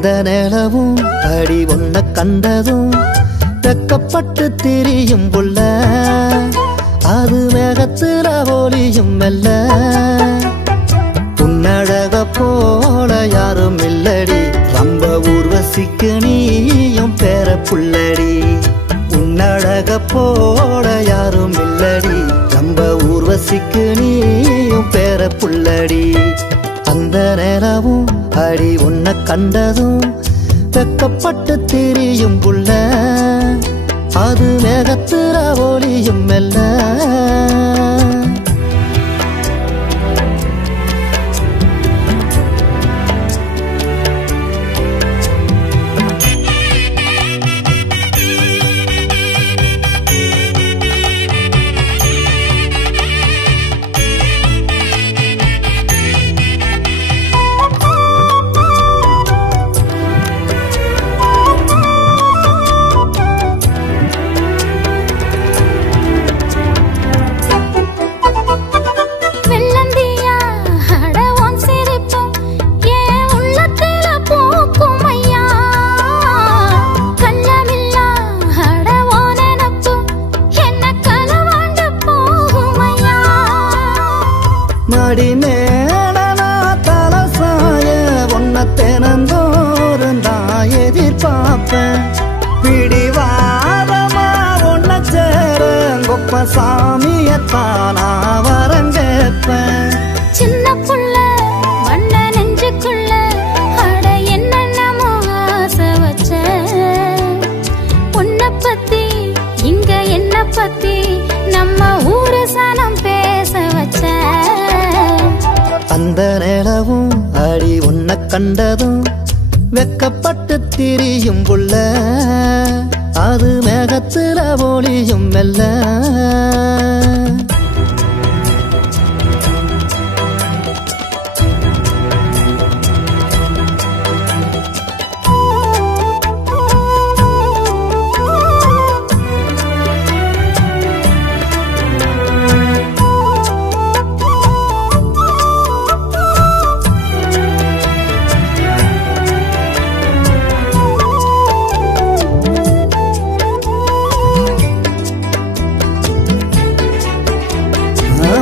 அந்த நிலவும் அடி ஒன்ன கண்டதும் வெக்கப்பட்டு திரியும் புள்ள, அது மேகத்துல ஒளியும் மெல்ல. உன்னழக போல யாரும் இல்லடி, ரொம்ப ஊர்வசிக்கு நீயும் பேர புள்ளடி. உன்னழக போல யாரும் இல்லடி, ரொம்ப ஊர்வசிக்கு நீயும் பேர புள்ளடி. அந்த நேரமும் அடி உன்னை கண்டதும் வெக்கப்பட்டு திரியும் புள்ள, அது மேகத்துல ஒளியும் மெல்ல. மடி மேல நான் தலை சாய ஒன்ன தினந்தோறும் தான் எதிர்பார்ப்பேன். பிடிவாரமா ஒன்ன சேர கொப்ப சாமியத்தானா வரங்கேப்பேன். சின்ன புள்ள வண்ண நெஞ்சுக்குள்ள அட என்னென்னமோ ஆசை வச்ச, உன்னை பத்தி இங்க என்ன பத்தி நம்ம ஊரு சனம் பேச வச்ச. அந்த நிலவும் அடி உன்னை கண்டதும் வெக்கப்பட்டு திரியும் புள்ள, அது மேகத்துல ஒளியும் மெல்ல.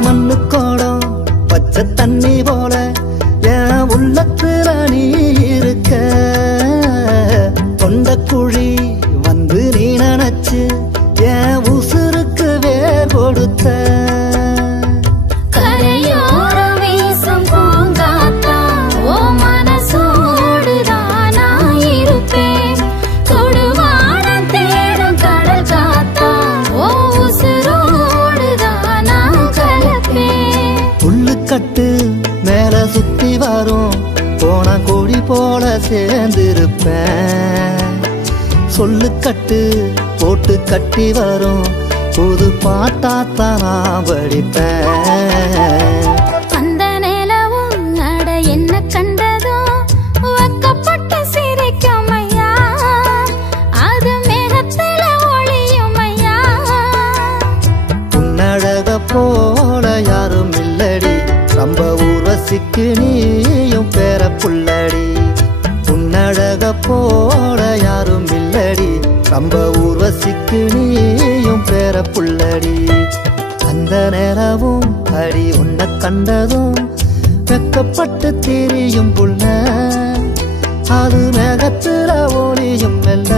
மண்ணு கோடம் பச்சை தண்ணி போல என் உள்ளத்துல நீ இருக்க, தொண்ட குழி வந்து நீ நினைச்சு என் உசுருக்கு வேர் கொடுத்த. கட்டு மேல சுத்தி வரும் போன கோழி போல சேர்ந்திருப்பேன். சொல்லு கட்டு போட்டு கட்டி வரும் புது பாட்டாத்தான் நான் படிப்பேன். அந்த நிலவும் அட என்ன கண்டதோ வெக்கப்பட்டு சிரிக்கும் ஐயா, அது மேகத்துல ஒளியும் ஐயா. உன்னழக போல யாரும் இல்லடி, ரொம்ப ஊர்வசிக்கு நீயும் பேர புள்ளடி. உன்னழக போல யாரும் இல்லடி, ரொம்ப ஊர்வசிக்கு நீயும் பேர புள்ளடி. அந்த நேரமும் அடி உன்னை கண்டதும் வெக்கப்பட்டு திரியும் புள்ள, அது மேகத்துல ஒளியும் மெல்ல.